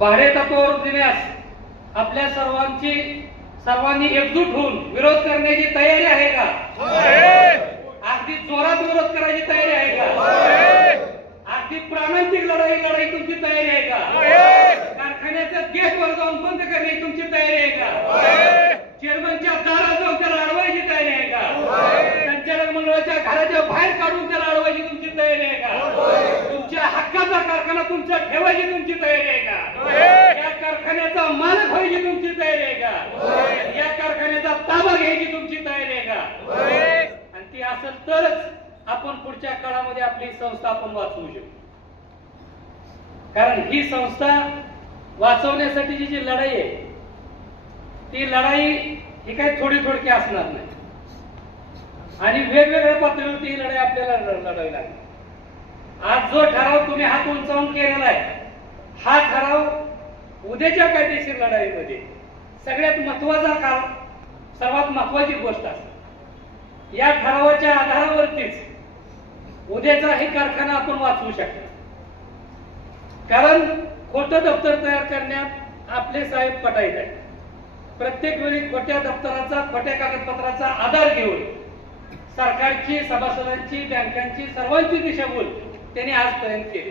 भाडेतत्वावर देण्यास आपल्या सर्वांची सर्वांनी एकजूट होऊन विरोध करण्याची तयारी आहे का? अगदी जोरात विरोध करायची तयारी आहे का? अगदी प्राणांतिक लढाई लढाई तुमची तयारी आहे का? कारखान्याचं गेट वर जाऊन बंद करण्याची तुमची तयारी आहे का? चेअरमनच्या दारात जाऊन त्याला अडवायची तयारी आहे का? संचालक मंडळाच्या घराच्या बाहेर काढून त्याला अडवायची तुमची तयारी आहे का? तुमच्या हक्काचा कारखाना तुमचा ठेवायची तुमची तयारी आहे का? या कारखान्याचा मालक व्हायची तुमची तयारी आहे का? या कारखान्याचा ताबा घ्यायची तुमची तयारी आहे का? आणि ती असेल तरच आपण पुढच्या काळामध्ये आपली संस्था आपण वाचवू शकतो कारण ही संस्था वाचवण्यासाठीची जी लढाई आहे ती लढाई ही काही थोडी थोडकी असणार नाही. आणि वेगवेगळ्या पातळीवरती ही लढाई आपल्याला लढ- लढावी लागेल. आज जो ठराव तुम्ही हात उंचावून केलेला आहे हा ठराव उद्याच्या कायदेशीर लढाईमध्ये सगळ्यात महत्त्वाचा काळ सर्वात महत्वाची गोष्ट असते. या ठरावाच्या आधारावरतीच उद्याचा हे कारखाना आपण वाचवू शकतो. कारण खोटं दप्तर तयार करण्यात आपले साहेब पटायत आहे प्रत्येक वेळी खोट्या दप्तराचा खोट्या कागदपत्राचा आधार घेऊन सरकारची सभासदांची बँकांची सर्वांची दिशाभूल त्यांनी आजपर्यंत केली.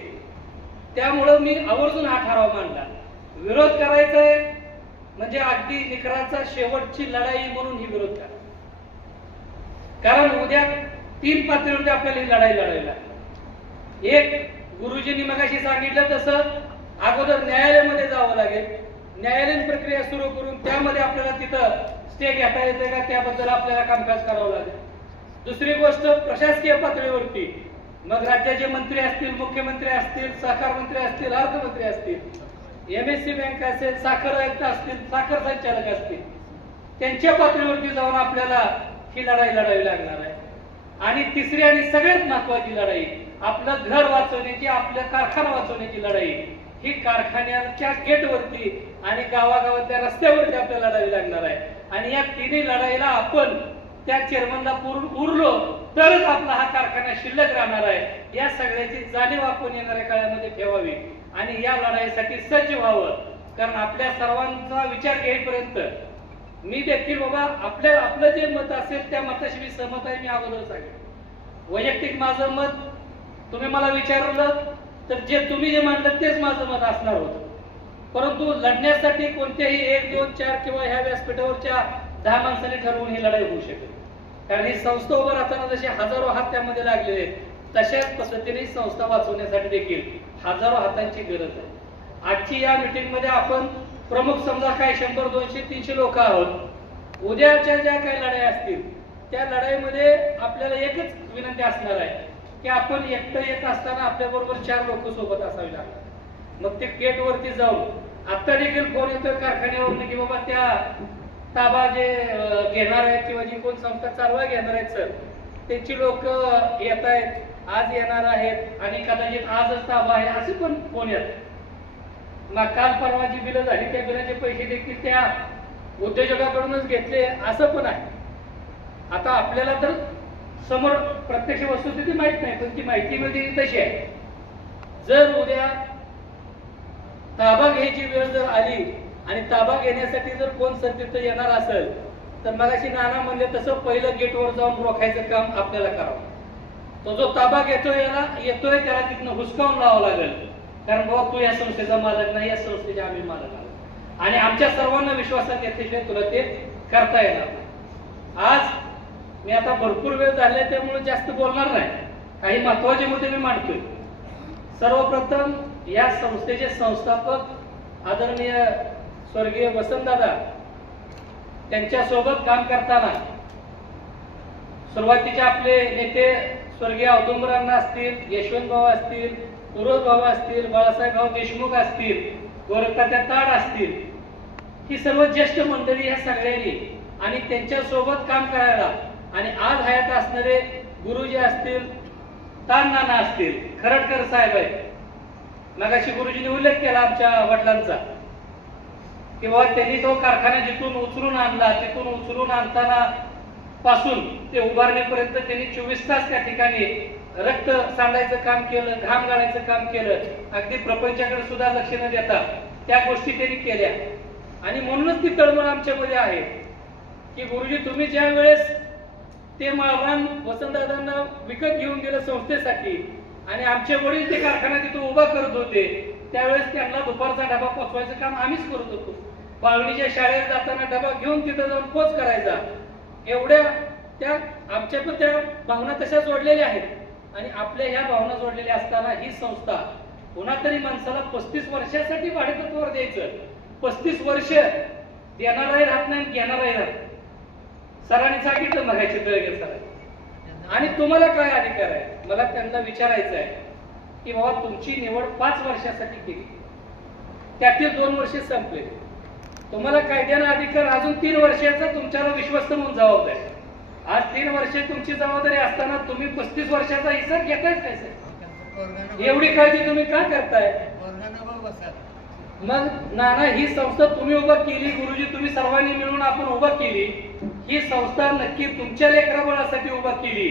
त्यामुळं मी आवर्जून हा ठराव मांडला. विरोध करायचा आहे म्हणजे अगदी निकराचा शेवटची लढाई म्हणून ही विरोध करा. कारण उद्या तीन पातळीवरती आपल्याला ही लढाई लढायला लागेल. एक गुरुजींनी मगाशी सांगितलं तसं अगोदर न्यायालयामध्ये जावं लागेल. न्यायालयीन प्रक्रिया सुरू करून त्यामध्ये आपल्याला तिथं स्टे घेता येते का? त्याबद्दल आपल्याला कामकाज करावं लागेल. दुसरी गोष्ट प्रशासकीय पातळीवरती मग राज्याचे मंत्री असतील मुख्यमंत्री असतील सहकार मंत्री असतील अर्थमंत्री असतील एमएससी बँक असेल साखर आयुक्त असतील साखर संचालक असतील त्यांच्या पातळीवरती जाऊन आपल्याला ही लढाई लढावी लागणार आहे. आणि तिसरी आणि सगळ्यात महत्वाची लढाई आपलं घर वाचवण्याची आपलं कारखाना वाचवण्याची लढाई ही कारखान्याच्या गेटवरती आणि गावागावातल्या रस्त्यावरती आपल्याला लढावी लागणार आहे. आणि या तिन्ही लढाईला आपण त्या चेअरमनला पूर्ण उरलो तरच आपला हा कारखाना शिल्लक राहणार आहे. या सगळ्याची जाणीव आपण येणाऱ्या काळामध्ये ठेवावी आणि या लढाईसाठी सज्ज व्हावं. कारण आपल्या सर्वांचा विचार घेईपर्यंत मी देखील बाबा आपल्या आपलं जे मत असेल त्या मताशी मी सहमत आहे मी अगोदर सांगेन. वैयक्तिक माझं मत तुम्ही मला विचारलं तर जे तुम्ही जे मांडलं तेच माझं मत असणार होतं. परंतु लढण्यासाठी कोणत्याही एक दोन चार किंवा ह्या व्यासपीठावरच्या दहा माणसांनी ठरवून ही लढाई होऊ शकेल. कारण ही संस्था उभं राहताना जसे हजारो हात त्यामध्ये लागलेले आहेत तशाच पद्धतीने ही संस्था वाचवण्यासाठी देखील हजारो हातांची गरज आहे. आजची या मीटिंगमध्ये आपण प्रमुख समजा काय शंभर दोनशे तीनशे लोक आहोत. उद्याच्या ज्या काही लढाई असतील त्या लढाईमध्ये आपल्याला एकच विनंती असणार आहे की आपण एकटं येत असताना आपल्याबरोबर चार लोक सोबत असावी लागतात. मग ते गेट वरती जाऊन आता देखील फोन येतोय कारखान्यावरून की बाबा त्या ताबा जे घेणार आहेत किंवा जी कोण संस्था चालवा घेणार आहेत सर त्याची लोक येत आहेत आज येणार आहेत आणि कदाचित आजच ताबा आहे असे पण फोन येतात मग काल परवा जी बिलं झाली त्या बिलाचे पैसे देखील त्या उद्योजकाकडूनच घेतले असं पण आहे. आता आपल्याला तर समोर प्रत्यक्ष वस्तुस्थिती माहीत नाही पण ती माहिती मिळते तशी आहे. जर उद्या ताबा घ्यायची वेळ जर आली आणि ताबा घेण्यासाठी जर कोण सर येणार असेल तर मग अशी नाना म्हणले तसं पहिलं गेटवर जाऊन रोखायचं काम आपल्याला करावं. तो जो ताबा घेतोय याला येतोय त्याला तिथनं हुसकावून लावावं लागेल. कारण बाबा तू या संस्थेचा मालक नाही या संस्थेचे आम्ही मालक आहोत. आणि आमच्या सर्वांना विश्वासात घेतल्याशिवाय तुला ते करता येणार नाही. आज मी आता भरपूर वेळ झाले त्यामुळे जास्त बोलणार नाही. काही महत्त्वाचे मुद्दे मी मांडतोय. सर्वप्रथम या संस्थेचे संस्थापक आदरणीय स्वर्गीय वसंतदादा त्यांच्यासोबत काम करताना सुरुवातीचे आपले नेते स्वर्गीय औदुंबरांना असतील यशवंत भाऊ असतील फिरोज भाऊ असतील बाळासाहेब भाऊ देशमुख असतील गोरखतात्या ताड असतील ही सर्व ज्येष्ठ मंडळी ह्या सगळ्यांनी आणि त्यांच्यासोबत काम करायला आणि आज हयात असणारे गुरुजी असतील तान नाना असतील खरडकर साहेब आहेत. मगाशी गुरुजींनी उल्लेख केला आमच्या वडिलांचा. किंवा त्यांनी तो कारखाना जिथून उचलून आणला तिथून उचलून आणताना पासून ते उभारणीपर्यंत त्यांनी चोवीस तास त्या ठिकाणी रक्त सांडायचं काम केलं घाम गाळायचं काम केलं. अगदी प्रपंचाकडे सुद्धा लक्ष न देता त्या गोष्टी त्यांनी केल्या. आणि म्हणूनच ती तळमळ आमच्यामध्ये आहे. की गुरुजी तुम्ही ज्या वेळेस ते मालरान वसंतदादांना विकत घेऊन गेलं संस्थेसाठी आणि आमचे वडील ते कारखाना तिथून उभा करत होते त्यावेळेस त्यांना दुपारचा डबा पोचवायचं काम आम्हीच करत होतो. पावणीच्या शाळेत जाताना डबा घेऊन तिथं जाऊन पोच करायचा. एवढ्या त्या आमच्या पण त्या भावना तशा जोडलेल्या आहेत. आणि आपल्या ह्या भावना जोडलेल्या असताना ही संस्था कोणा तरी माणसाला पस्तीस वर्षासाठी भाडेतत्वावर द्यायचं. पस्तीस वर्ष देणाराही राहत नाही आणि घेणाराही राहत सरांनी सांगितलं मगायचे तळगे सर आणि तुम्हाला काय अधिकार आहे? मला त्यांना विचारायचं आहे की बाबा तुमची निवड पाच वर्षासाठी केली. त्यातील दोन वर्षे संपले. तुम्हाला कायद्यानं अधिकार? अजून तीन वर्षाचा तुमच्यावर विश्वस्त म्हणून जबाबदारी. आज तीन वर्षे तुमची जबाबदारी असताना तुम्ही पस्तीस वर्षाचा हिसाब घेताय काय सर? एवढी काळजी तुम्ही का करताय? मग नाना ही संस्था तुम्ही उभा केली गुरुजी तुम्ही सर्वांनी मिळून आपण उभा केली. ही संस्था नक्की तुमच्या लेकराबळासाठी उभा केली.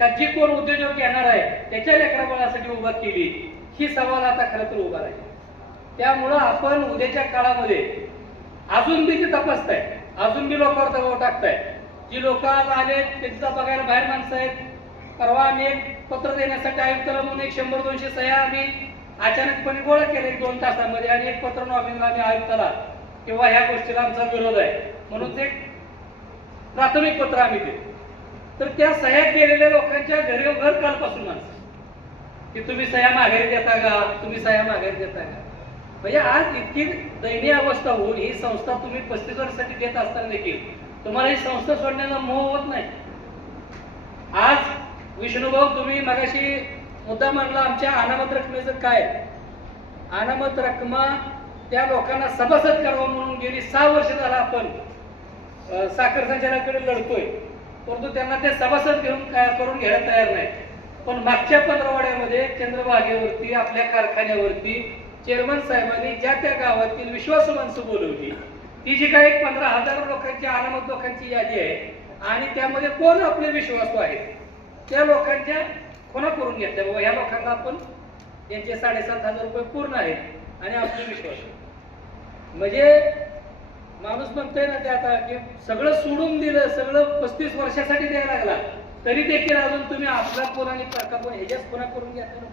का जी कोण उद्योजक येणार आहे त्याच्या लेकराबळासाठी उभा केली. ही सवाल आता खरं तर उभा राहील. त्यामुळं आपण उद्याच्या काळामध्ये अजून बी ते तपासताय. अजून बी लोकांवर दबाव टाकताय. जी लोक आज आले त्यांचा बघायला बाहेर माणसं आहेत. परवा आम्ही एक पत्र देण्यासाठी आयुक्ताला म्हणून एक शंभर दोनशे सह्या आम्ही अचानकपणे गोळा केले दोन तासामध्ये आणि एक पत्र नॉमिनला आम्ही आयुक्ताला किंवा ह्या गोष्टीला आमचा विरोध आहे. म्हणून ते प्राथमिक पत्र आम्ही दिले तर त्या सह्या केलेल्या लोकांच्या घरी घर कालपासून माणसं. की तुम्ही सह्या माघारी देता का? तुम्ही सह्या माघारी देता का? म्हणजे आज इतकी दयनीय अवस्था होऊन ही संस्था तुम्ही पस्तीस वर्षासाठी देत असताना देखील तुम्हाला ही संस्था सोडण्याचा मोह होत नाही. आज विष्णुभाऊ तुम्ही मगाशी मुद्दा मांडला आमच्या अनामत रकमेचं काय? अनामत रकमा त्या लोकांना सभासद करावं म्हणून गेली सहा वर्ष झाला आपण साखर संचालकाकडे लढतोय. परंतु त्यांना ते सभासद घेऊन काय करून घ्यायला तयार नाही पण मागच्या पंधरवाड्यामध्ये चंद्रभागेवरती आपल्या कारखान्यावरती चेअरमन साहेबांनी ज्या त्या गावातील विश्वास माणसं बोलवली ती जी काही एक पंधरा हजार लोकांची अनामत लोकांची यादी आहे आणि त्यामध्ये कोण आपले विश्वासू आहेत त्या लोकांच्या कोणा करून घेतल्या. बाबा ह्या लोकांना आपण त्यांचे साडेसात हजार रुपये पूर्ण आहेत आणि आपले विश्वास. म्हणजे माणूस म्हणतोय ना ते आता की सगळं सोडून दिलं सगळं पस्तीस वर्षासाठी द्यायला लागला तरी देखील अजून तुम्ही आपला कोण आणि परका कोण ह्याच्याच कोणा करून घेतला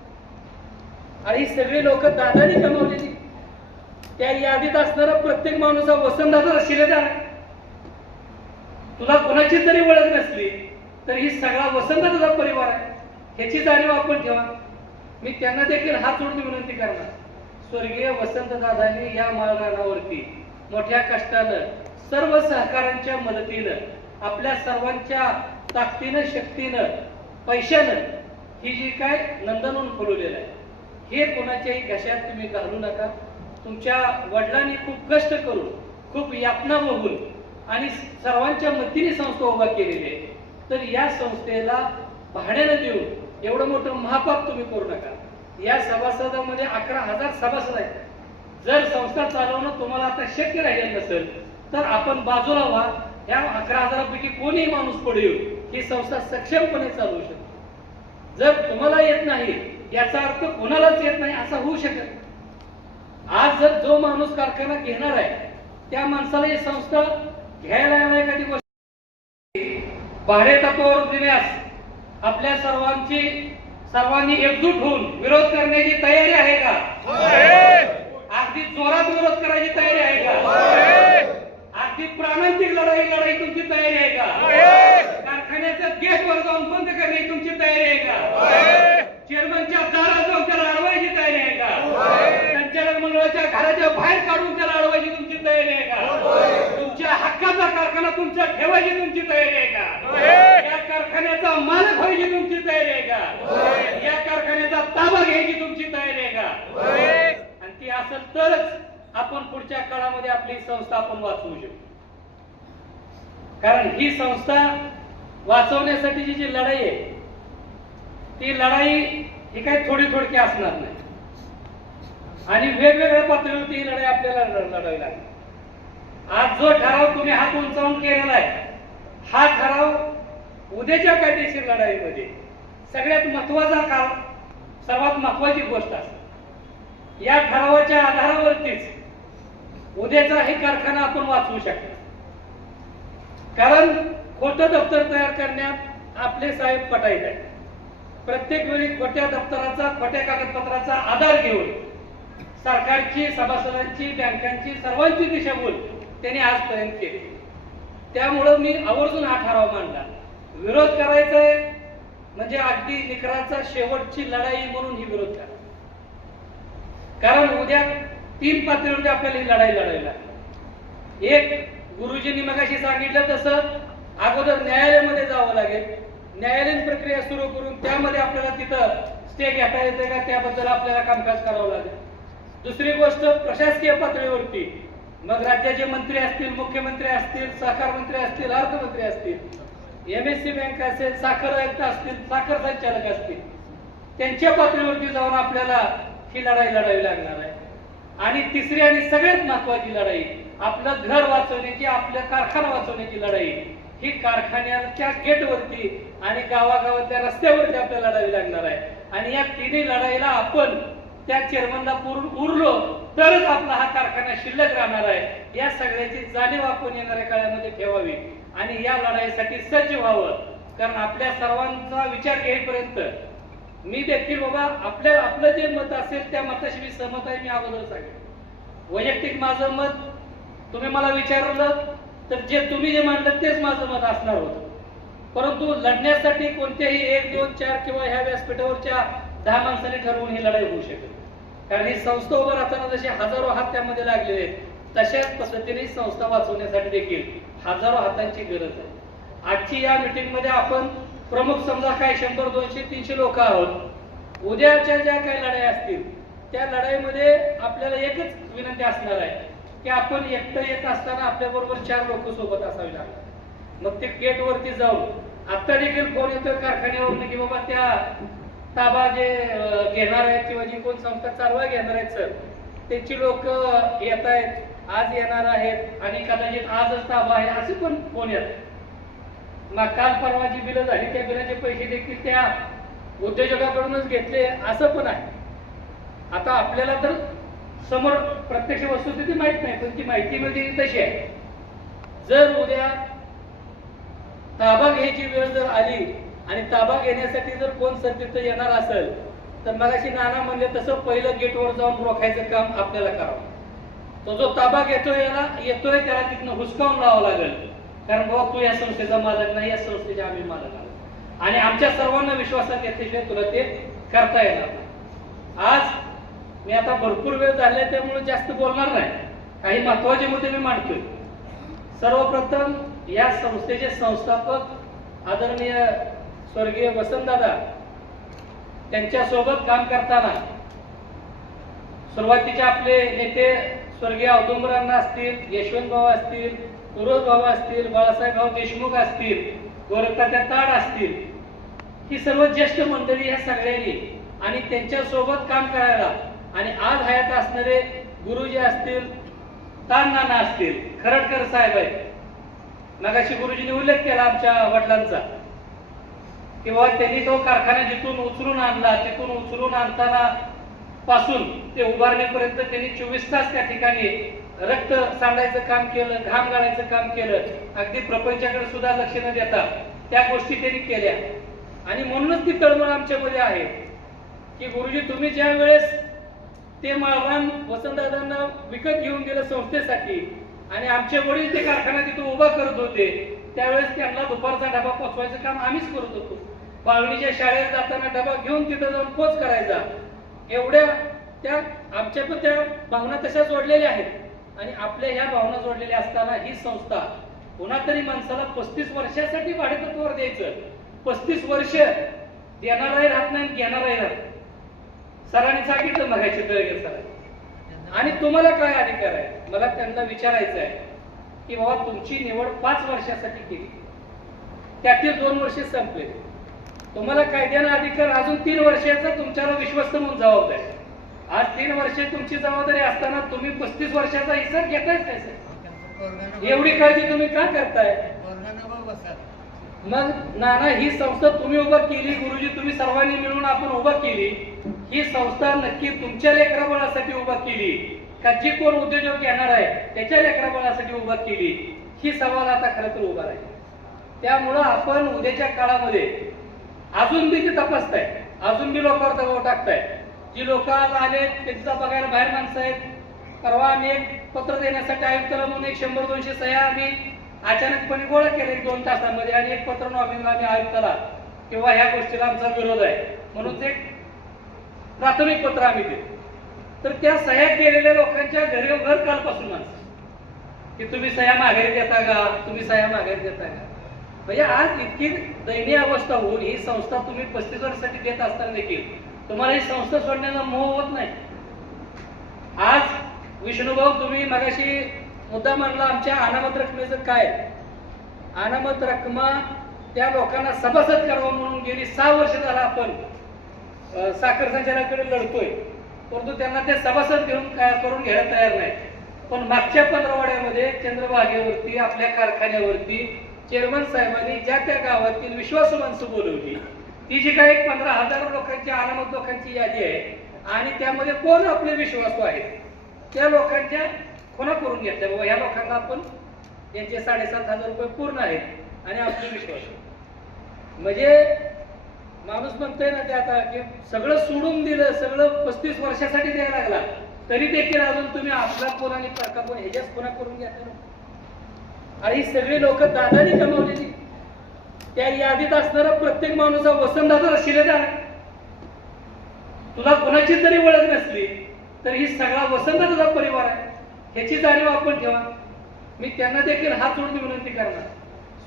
आणि सगळे सगळी लोक दादाने कमावलेली. त्या यादीत असणारा प्रत्येक माणूस हा वसंतदादा शिलेदार तुला कोणाची जरी ओळख नसली तर ही सगळा वसंतदादा परिवार आहे. ह्याची जाणीव आपण ठेवा. मी त्यांना देखील हात जोडून विनंती करणार. स्वर्गीय वसंतदादांनी या माळरानावरती मोठ्या कष्टानं सर्व सहकाऱ्यांच्या मदतीनं आपल्या सर्वांच्या ताकदीनं शक्तीनं पैशानं ही जी काय नंदनवून फुलवलेलं आहे. हे कोणाच्याही घशात तुम्ही घालू नका. तुमच्या वडिलांनी खूप कष्ट करून खूप यातना बघून आणि सर्वांच्या मदतीने संस्था उभा केलेली आहे. तर या संस्थेला भाड्यानं देऊन एवढं मोठं महापाप तुम्ही करू नका. या सभासदामध्ये अकरा हजार सभासद आहेत. जर संस्था चालवणं तुम्हाला आता शक्य राहिलं नसेल तर आपण बाजूला व्हा. या अकरा हजारापैकी कोणीही माणूस पुढे येऊन ही संस्था सक्षमपणे चालवू शकते. जर तुम्हाला येत नाही याचा अर्थ कोणालाच येत नाही असा होऊ शकत आज जर जो माणूस कारखाना घेणार आहे त्या माणसाला ही संस्था घ्यायला एखादी गोष्ट? भाडे तत्वावर देण्यास आपल्या सर्वांची सर्वांनी एकजूट होऊन विरोध करण्याची तयारी आहे का? अगदी जोरात विरोध करायची तयारी आहे का? अगदी प्राणांतिक लढाई लढाई तुमची तयारी आहे का? कारखान्याचं गेट वर जाऊन बंद करण्याची तुमची तयारी आहे का? चेअरमनच्या दारात जाऊन त्याला अडवायची तयारी आहे का? संचालक मंडळाच्या घराच्या बाहेर काढून त्याला अडवायची तुमची तयारी आहे का? तुमच्या हक्काचा कारखाना तुमचा ठेवायची तुमची तयारी आहे का? या कारखान्याचा मालक व्हायची तुमची तयारी आहे का? या कारखान्याचा ताबा घ्यायची तुमची तयारी आहे का? आणि ती असेल तरच आपण पुढच्या काळामध्ये आपली संस्था आपण वाचवू शकतो कारण ही संस्था वाचवण्यासाठीची जी लढाई आहे ती लढाई ही काही थोडी थोडकी असणार नाही. आणि वेगवेगळ्या पातळीवरती ही लढाई आपल्याला लढावी लागेल. आज जो ठराव तुम्ही हात उंचावून केलेला आहे हा ठराव उद्याच्या कायदेशीर लढाईमध्ये सगळ्यात महत्त्वाचा काळ सर्वात महत्वाची गोष्ट असते. या ठरावाच्या आधारावरतीच उद्याचा हे कारखाना आपण वाचवू शकतो कारण खोटं दफ्तर तयार करण्यात आपले साहेब पटाईत आहेत. प्रत्येक वेळी खोट्या दप्तराचा खोट्या कागदपत्राचा आधार घेऊन सरकारची सभासदांची बँकांची सर्वांची दिशाभूल त्यांनी आजपर्यंत केली. त्यामुळं मी आवर्जून हा ठराव मांडला. विरोध करायचा आहे म्हणजे अगदी निकराचा शेवटची लढाई म्हणून ही विरोध करा. कारण उद्या तीन पातळीवरती आपल्याला ही लढाई लढायला एक गुरुजींनी मगाशी सांगितलं तसं अगोदर न्यायालयामध्ये जावं लागेल. न्यायालयीन प्रक्रिया सुरू करून त्यामध्ये आपल्याला तिथं स्टे घेता येते का? त्याबद्दल आपल्याला कामकाज करावं लागेल. दुसरी गोष्ट प्रशासकीय पातळीवरती मग राज्याचे मंत्री असतील मुख्यमंत्री असतील सहकार मंत्री असतील अर्थमंत्री असतील एमएससी बँक असेल साखर आयुक्त असतील साखर संचालक असतील त्यांच्या पातळीवरती जाऊन आपल्याला ही लढाई लढावी लागणार आहे. आणि तिसरी आणि सगळ्यात महत्वाची लढाई आपलं घर वाचवण्याची आपलं कारखाना वाचवण्याची लढाई. ही कारखान्याच्या गेटवरती आणि गावागावातल्या रस्त्यावरती आपल्याला लढावी लागणार आहे. आणि या तिन्ही लढाईला आपण त्या चेअरमनला उरलो तरच आपला हा कारखाना शिल्लक राहणार आहे. या सगळ्याची जाणीव आपण येणाऱ्या काळामध्ये ठेवावी आणि या लढाईसाठी सज्ज व्हावं. कारण आपल्या सर्वांचा विचार घेईपर्यंत मी देखील बाबा आपल्या आपलं जे मत असेल त्या मताशी मी सहमत आहे मी अगोदर सांगेन. वैयक्तिक माझं मत तुम्ही मला विचारलं तर जे तुम्ही जे मांडलं तेच माझं मत असणार होतं. परंतु लढण्यासाठी कोणत्याही एक दोन चार किंवा ह्या व्यासपीठावरच्या दहा माणसांनी ठरवून ही लढाई होऊ शकेल कारण ही संस्था उभं राहताना जसे हजारो हात त्यामध्ये लागलेले आहेत तशाच पद्धतीने संस्था वाचवण्यासाठी देखील हजारो हातांची गरज आहे. आजची या मिटिंगमध्ये आपण प्रमुख समजा काय शंभर दोनशे तीनशे लोक आहोत. उद्याच्या ज्या काही लढाई असतील त्या लढाईमध्ये आपल्याला एकच विनंती असणार आहे. की आपण एकटं येत असताना आपल्या बरोबर चार लोक सोबत असावी लागतात. मग ते गेट वरती जाऊन आता देखील फोन येतोय कारखान्यावरून की बाबा त्या ताबा जे घेणार आहेत किंवा जी कोण संस्था चालवा घेणार आहेत सर त्याची लोक येत आहेत आज येणार आहेत आणि कदाचित आजच ताबा आहे असे पण फोन येतात. मग काल परवा जी बिलं झाली त्या बिलाचे पैसे देखील त्या उद्योजकाकडूनच घेतले असं पण आहे. आता आपल्याला तर समोर प्रत्यक्ष वस्तुस्थिती माहीत नाही पण ती माहिती म्हणजे तशी आहे. जर उद्या ताबा घ्यायची वेळ जर आली आणि ताबा घेण्यासाठी जर कोण सर येणार असेल तर मगाशी नाना म्हणजे तसं पहिलं गेटवर जाऊन रोखायचं काम आपल्याला करावं. तो जो ताबा घेतोय याला येतोय त्याला तिथनं हुसकावून लावावं लागेल. कारण बाबा तू या संस्थेचा मालक नाही या संस्थेचे आम्ही मालक आहोत. आणि आमच्या सर्वांना विश्वासात घेतल्याशिवाय तुला ते करता येणार नाही. आज मी आता भरपूर वेळ झाले त्यामुळे जास्त बोलणार नाही. काही महत्त्वाचे मुद्दे मी मांडतोय. सर्वप्रथम या संस्थेचे संस्थापक आदरणीय स्वर्गीय वसंतदादा त्यांच्यासोबत काम करताना सुरुवातीचे आपले नेते स्वर्गीय औदुंबरांना असतील यशवंत भाऊ असतील फिरोज भाऊ असतील बाळासाहेब भाऊ देशमुख असतील गोरखतात्या ताड असतील ही सर्व ज्येष्ठ मंडळी ह्या सगळ्यांनी आणि त्यांच्यासोबत काम करायला आणि आज हयात असणारे गुरुजी असतील तान नाना असतील खरडकर साहेब आहेत. मगाशी गुरुजींनी उल्लेख केला आमच्या वडिलांचा किंवा त्यांनी तो कारखाना जिथून उचलून आणला तिथून उचलून आणताना पासून ते उभारणीपर्यंत त्यांनी चोवीस तास त्या ठिकाणी रक्त सांडायचं काम केलं घाम गाळायचं काम केलं. अगदी प्रपंचाकडे सुद्धा लक्ष न देता त्या गोष्टी त्यांनी केल्या. आणि म्हणूनच ती तळमळ आमच्यामध्ये आहे की गुरुजी तुम्ही ज्या वेळेस ते मालवान वसंतदादांना विकत घेऊन गेलं संस्थेसाठी. आणि आमचे वडील ते कारखाना तिथे उभा करत होते. त्यावेळेस त्यांना दुपारचा डबा पोचवायचं काम आम्हीच करत होतो. पाळणीच्या शाळेत जाताना डबा घेऊन तिथं जाऊन पोच करायचा. एवढ्या त्या आमच्या पण त्या भावना तशा जोडलेल्या आहेत. आणि आपल्या ह्या भावना जोडलेल्या असताना ही संस्था कोणातरी माणसाला पस्तीस वर्षासाठी भाडेतत्वावर द्यायचं. पस्तीस वर्ष देणाराही राहत नाही घेणाराही राहत सरांनी सांगितलं मगाशी दळगे सर आणि तुम्हाला काय अधिकार आहे? मला त्यांना विचारायचं आहे की बाबा तुमची निवड पाच वर्षासाठी केली. त्यातील दोन वर्ष संपले. तुम्हाला कायद्यानं अधिकार अजून तीन वर्षाचा तुमच्यावर विश्वस्त म्हणून जबाबदारी आहे. आज तीन वर्षे तुमची जबाबदारी असताना तुम्ही पस्तीस वर्षाचा हिस्सा घेताय काय सर? एवढी काळजी तुम्ही का करताय? मग नाना ही संस्था तुम्ही उभा केली गुरुजी तुम्ही सर्वांनी मिळून आपण उभा केली. ही संस्था नक्की तुमच्या लेकराबळासाठी उभा केली. का जी कोण उद्योजक येणार आहे त्याच्या लेकराबळासाठी उभा केली. ही सवाल आता खरं तर उभा राहील. त्यामुळं आपण उद्याच्या काळामध्ये अजून बी ते तपासताय. अजून बी लोकांवर दबाव टाकताय. जी लोक आज आले त्यांचा बघायला बाहेर माणसं आहेत. परवा आम्ही एक पत्र देण्यासाठी आयुक्ताला म्हणून एक शंभर दोनशे सह्या आम्ही अचानकपणे गोळा केले एक दोन तासांमध्ये आणि एक पत्र नॉमिनला आम्ही आयुक्ताला किंवा ह्या गोष्टीला आमचा विरोध आहे. म्हणून ते प्राथमिक पत्र आम्ही देतो. तर त्या सह्या केलेल्या लोकांच्या घरी घर कालपासून की तुम्ही सह्या माघारी देता का? तुम्ही सह्या माघारी देता का? म्हणजे आज इतकी दयनीय अवस्था होऊन ही संस्था तुम्ही पस्तीस वर्षासाठी देत असताना देखील तुम्हाला ही संस्था सोडण्याचा मोह होत नाही. आज विष्णुभाऊ तुम्ही मगाशी मुद्दा मांडला आमच्या अनामत रकमेचं काय? अनामत रकमा त्या लोकांना सभासद करावं म्हणून गेली सहा वर्ष झाला आपण. साखर संचालकाकडे लढतोय. परंतु त्यांना ते सभासद घेऊन काय करून घ्यायला तयार नाही पण मागच्या पंधरवाड्यामध्ये चंद्रभागेवरती आपल्या कारखान्यावरती चेअरमन साहेबांनी ज्या त्या गावातील विश्वास माणसं बोलवली ती जी काही एक पंधरा हजार लोकांची अनामत लोकांची यादी आहे आणि त्यामध्ये कोण आपले विश्वासू आहेत त्या लोकांच्या खुना करून घेतल्या. बाबा ह्या लोकांना आपण यांचे साडेसात हजार रुपये पूर्ण आहेत आणि आपले विश्वास म्हणजे माणूस म्हणतोय ना ते आता की सगळं सोडून दिलं सगळं पस्तीस वर्षासाठी द्यायला लागला. तरी देखील अजून तुम्ही आपला कोण आणि परका कोण ह्याच्याच कोणा करून घ्या. आणि ही सगळी लोक दादानी कमावलेली. त्या यादीत असणारा प्रत्येक माणूस हा वसंतदादा शिलेदार तुला कोणाची जरी ओळख नसली तर ही सगळा वसंतदादा परिवार आहे. ह्याची जाणीव आपण ठेवा. मी त्यांना देखील हात जोडून विनंती करणार.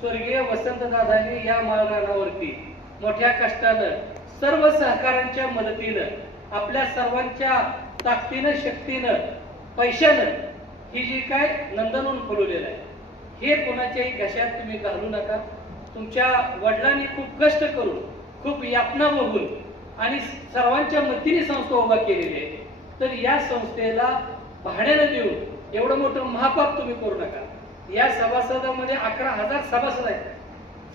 स्वर्गीय वसंतदादांनी या माळरानावरती मोठ्या कष्टानं सर्व सहकाऱ्यांच्या मदतीनं आपल्या सर्वांच्या ताकदीनं शक्तीनं पैशानं ही जी काय नंदनवून फुलवलेलं आहे हे कोणाच्याही घशात तुम्ही घालू नका. तुमच्या वडिलांनी खूप कष्ट करून खूप यातना बघून आणि सर्वांच्या मदतीने संस्था उभा केलेली आहे. तर या संस्थेला भाड्यानं देऊन एवढं मोठं महापाप तुम्ही करू नका. या सभासदामध्ये अकरा हजार सभासद आहेत.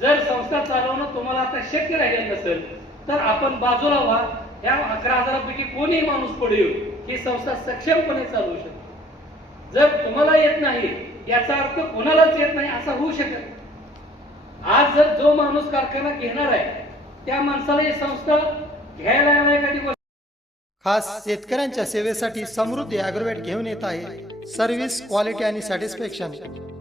जर संस्था चालवणं तुम्हाला आता शक्य राहिलं नसेल तर आपण बाजूला व्हा. या अकरा हजारापैकी कोणीही माणूस पुढे येऊ. ही संस्था सक्षमपणे चालवू शकते. जर तुम्हाला येत नाही याचा अर्थ कोणालाच येत नाही असा होऊ शकत आज जर जो माणूस कारखाना घेणार आहे त्या माणसाला ही संस्था घ्यायला येणार एखादी गोष्ट? खास शेतकऱ्यांच्या सेवेसाठी समृद्धी ॲग्रोवेट घेऊन येत आहे. सर्व्हिस क्वालिटी आणि सॅटिस्फॅक्शन.